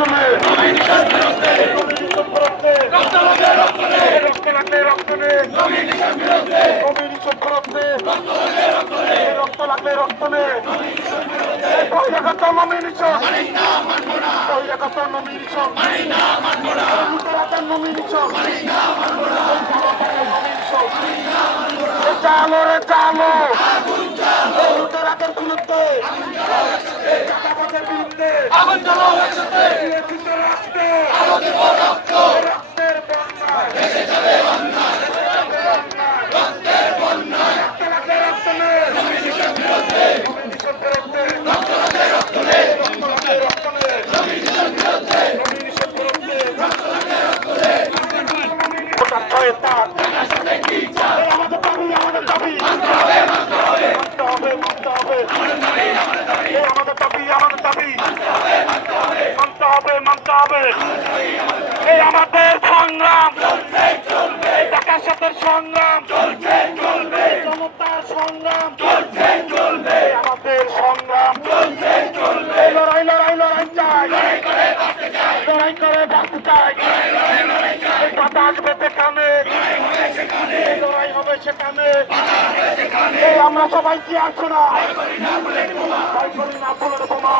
রক্তনে রক্ত লাগলে রক্তনে চালো রে চালো লুটেরাদের বিরুদ্ধে বিরুদ্ধে বিরোধিত রাখতে রক্তের বন্যা রক্ত লাগলে রক্ত নে নমিনেশন বিরুদ্ধে রক্ত লাগলে রক্ত নে রক্ত বিরুদ্ধে ছয় তার আমাদের দাবি আমাদের দাবি মানতে হবে মানতে হবে আমাদের দাবি আমাদের দাবি মানতে হবে মানতে এই আমাদের সংগ্রাম টাকার সাথে সংগ্রাম জনতার সংগ্রাম আমাদের সংগ্রাম লড়াই লড়াই লড়াই চাই লড়াই করে বাঁচতে চাই বেঁচে কানে এই লড়াই হবে সেখানে। আমরা সবাই কি আছো না ভয় করি না ফুলের বোমা।